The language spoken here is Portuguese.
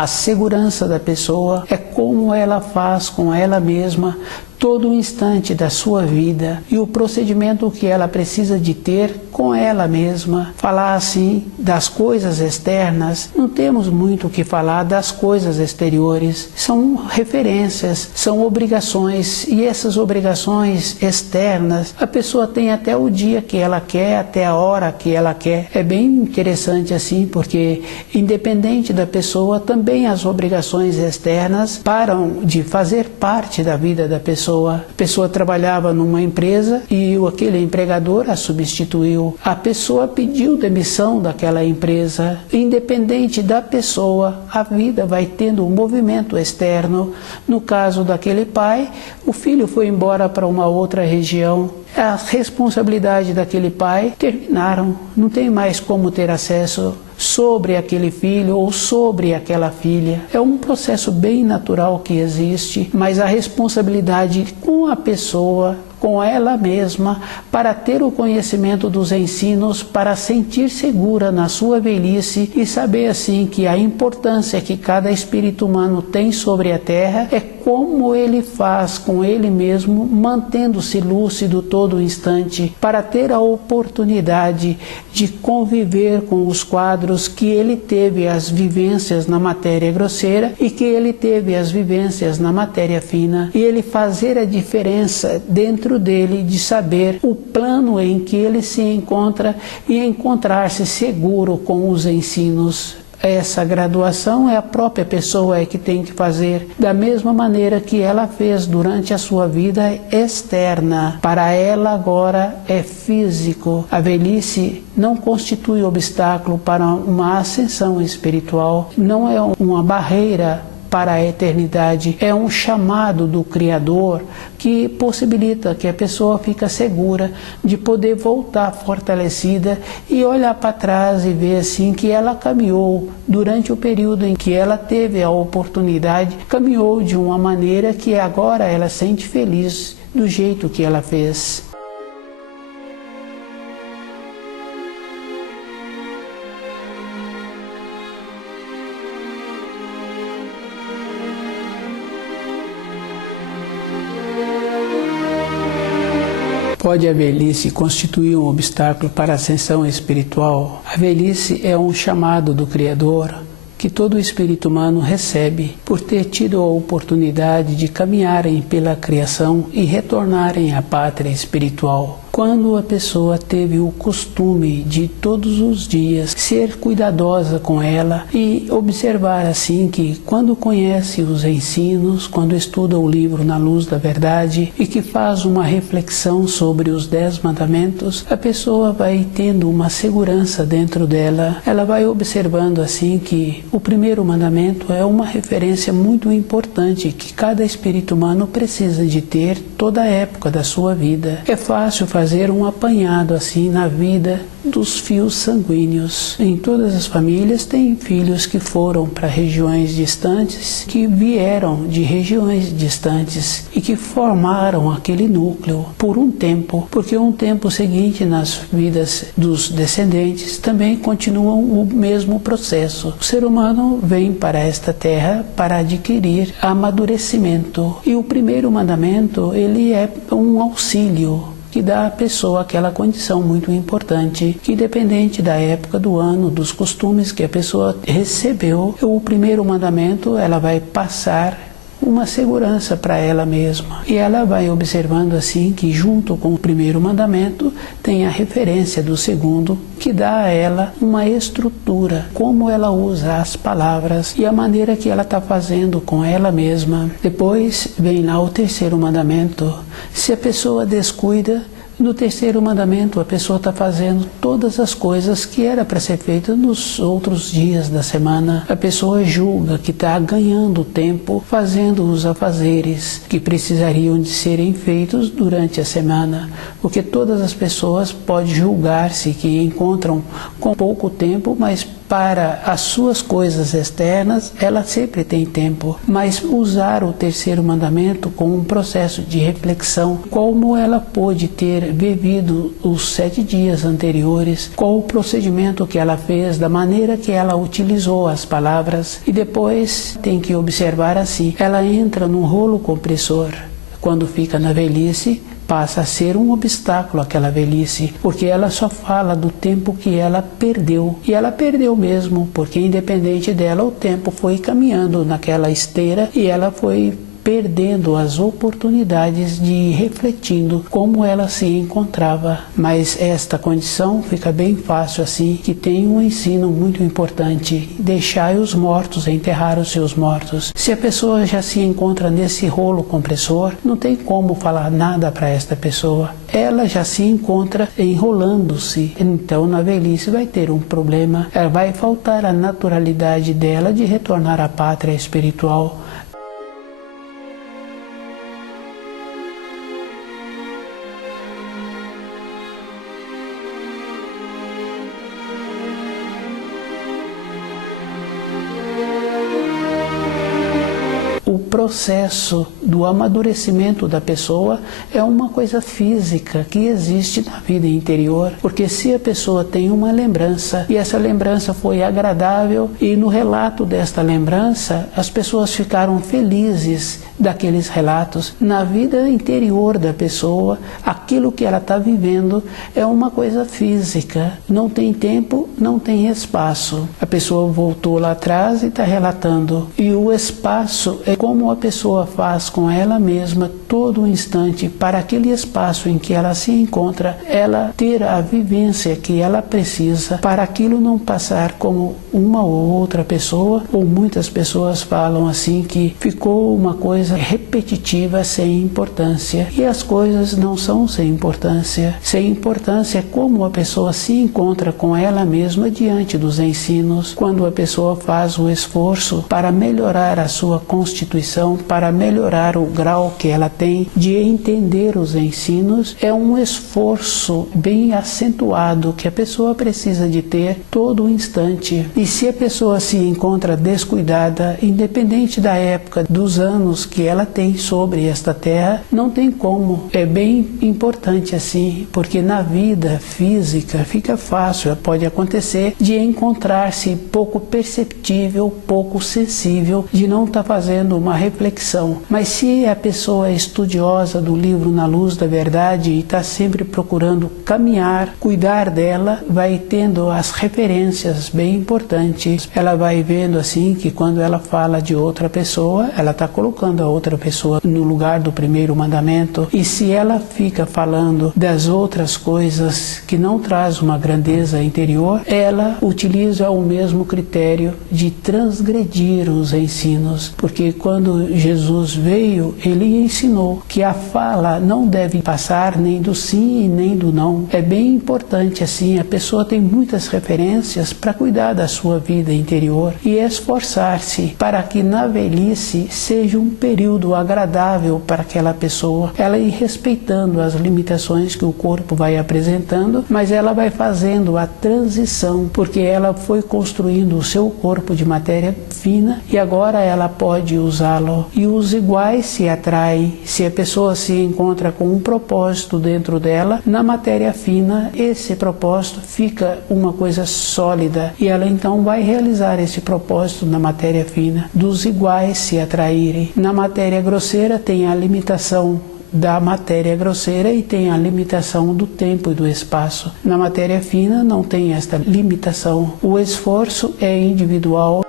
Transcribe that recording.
A segurança da pessoa é como ela faz com ela mesma todo o instante da sua vida e o procedimento que ela precisa de ter com ela mesma. Falar assim das coisas externas, não temos muito o que falar das coisas exteriores. São referências, são obrigações, e essas obrigações externas a pessoa tem até o dia que ela quer, até a hora que ela quer. É bem interessante assim, porque independente da pessoa, também as obrigações externas param de fazer parte da vida da pessoa. A pessoa trabalhava numa empresa e aquele empregador a substituiu. A pessoa pediu demissão daquela empresa. Independente da pessoa, a vida vai tendo um movimento externo. No caso daquele pai, o filho foi embora para uma outra região. A responsabilidade daquele pai terminaram. Não tem mais como ter acesso sobre aquele filho ou sobre aquela filha. É um processo bem natural que existe, mas a responsabilidade com a pessoa, com ela mesma, para ter o conhecimento dos ensinos, para sentir segura na sua velhice e saber assim que a importância que cada espírito humano tem sobre a Terra é como ele faz com ele mesmo, mantendo-se lúcido todo instante, para ter a oportunidade de conviver com os quadros que ele teve as vivências na matéria grosseira e que ele teve as vivências na matéria fina, e ele fazer a diferença dentro dele de saber o plano em que ele se encontra e encontrar-se seguro com os ensinos. Essa graduação é a própria pessoa que tem que fazer, da mesma maneira que ela fez durante a sua vida externa. Para ela agora é físico. A velhice não constitui obstáculo para uma ascensão espiritual, não é uma barreira para a eternidade, é um chamado do Criador que possibilita que a pessoa fique segura de poder voltar fortalecida e olhar para trás e ver assim que ela caminhou durante o período em que ela teve a oportunidade, caminhou de uma maneira que agora ela sente feliz do jeito que ela fez. Pode a velhice constituir um obstáculo para a ascensão espiritual? A velhice é um chamado do Criador que todo espírito humano recebe por ter tido a oportunidade de caminharem pela criação e retornarem à pátria espiritual. Quando a pessoa teve o costume de todos os dias ser cuidadosa com ela e observar assim que quando conhece os ensinos, quando estuda o livro Na Luz da Verdade e que faz uma reflexão sobre os 10 mandamentos, a pessoa vai tendo uma segurança dentro dela. Ela vai observando assim que o primeiro mandamento é uma referência muito importante que cada espírito humano precisa de ter toda a época da sua vida. É fácil fazer um apanhado assim na vida dos fios sanguíneos. Em todas as famílias tem filhos que foram para regiões distantes, que vieram de regiões distantes e que formaram aquele núcleo por um tempo, porque um tempo seguinte nas vidas dos descendentes também continuam o mesmo processo. O ser humano vem para esta terra para adquirir amadurecimento e o primeiro mandamento ele é um auxílio que dá à pessoa aquela condição muito importante, que independente da época do ano, dos costumes que a pessoa recebeu, o primeiro mandamento ela vai passar uma segurança para ela mesma. E ela vai observando assim que junto com o primeiro mandamento tem a referência do segundo, que dá a ela uma estrutura, como ela usa as palavras e a maneira que ela está fazendo com ela mesma. Depois vem lá o terceiro mandamento. Se a pessoa descuida, no terceiro mandamento, a pessoa está fazendo todas as coisas que era para ser feita nos outros dias da semana. A pessoa julga que está ganhando tempo fazendo os afazeres que precisariam de serem feitos durante a semana, porque todas as pessoas podem julgar-se que encontram com pouco tempo, mas para as suas coisas externas, ela sempre tem tempo, mas usar o terceiro mandamento como um processo de reflexão, como ela pôde ter vivido os 7 dias anteriores, qual o procedimento que ela fez, da maneira que ela utilizou as palavras, e depois tem que observar assim, ela entra num rolo compressor. Quando fica na velhice, passa a ser um obstáculo àquela velhice, porque ela só fala do tempo que ela perdeu. E ela perdeu mesmo, porque independente dela, o tempo foi caminhando naquela esteira e ela foi perdendo as oportunidades de ir refletindo como ela se encontrava. Mas esta condição fica bem fácil assim, que tem um ensino muito importante: deixai os mortos enterrar os seus mortos. Se a pessoa já se encontra nesse rolo compressor, não tem como falar nada para esta pessoa. Ela já se encontra enrolando-se, então na velhice vai ter um problema. Ela vai faltar a naturalidade dela de retornar à pátria espiritual. O processo do amadurecimento da pessoa é uma coisa física que existe na vida interior, porque se a pessoa tem uma lembrança e essa lembrança foi agradável e no relato desta lembrança as pessoas ficaram felizes daqueles relatos, na vida interior da pessoa, aquilo que ela está vivendo é uma coisa física, não tem tempo, não tem espaço. A pessoa voltou lá atrás e está relatando, e o espaço é como a pessoa faz com ela mesma todo o instante, para aquele espaço em que ela se encontra, ela ter a vivência que ela precisa, para aquilo não passar como uma ou outra pessoa, ou muitas pessoas falam assim, que ficou uma coisa repetitiva sem importância, e as coisas não são sem importância. Sem importância é como a pessoa se encontra com ela mesma diante dos ensinos, quando a pessoa faz o esforço para melhorar a sua constituição, para melhorar o grau que ela tem de entender os ensinos. É um esforço bem acentuado que a pessoa precisa de ter todo o instante. E se a pessoa se encontra descuidada, independente da época, dos anos que ela tem sobre esta terra, não tem como. É bem importante assim, porque na vida física fica fácil, pode acontecer de encontrar-se pouco perceptível, pouco sensível, de não estar fazendo uma reflexão. Mas se a pessoa é estudiosa do livro Na Luz da Verdade e está sempre procurando caminhar, cuidar dela, vai tendo as referências bem importantes. Ela vai vendo assim que quando ela fala de outra pessoa, ela está colocando a outra pessoa no lugar do primeiro mandamento, e se ela fica falando das outras coisas que não traz uma grandeza interior, ela utiliza o mesmo critério de transgredir os ensinos, porque quando Jesus veio, ele ensinou que a fala não deve passar nem do sim e nem do não. É bem importante assim, a pessoa tem muitas referências para cuidar da sua vida interior e esforçar-se para que na velhice seja um período agradável para aquela pessoa, ela ir respeitando as limitações que o corpo vai apresentando, mas ela vai fazendo a transição, porque ela foi construindo o seu corpo de matéria fina e agora ela pode usá-lo. E os iguais se atraem. Se a pessoa se encontra com um propósito dentro dela, na matéria fina, esse propósito fica uma coisa sólida e ela então vai realizar esse propósito na matéria fina, dos iguais se atraírem. Na matéria grosseira tem a limitação da matéria grosseira e tem a limitação do tempo e do espaço. Na matéria fina não tem esta limitação. O esforço é individual.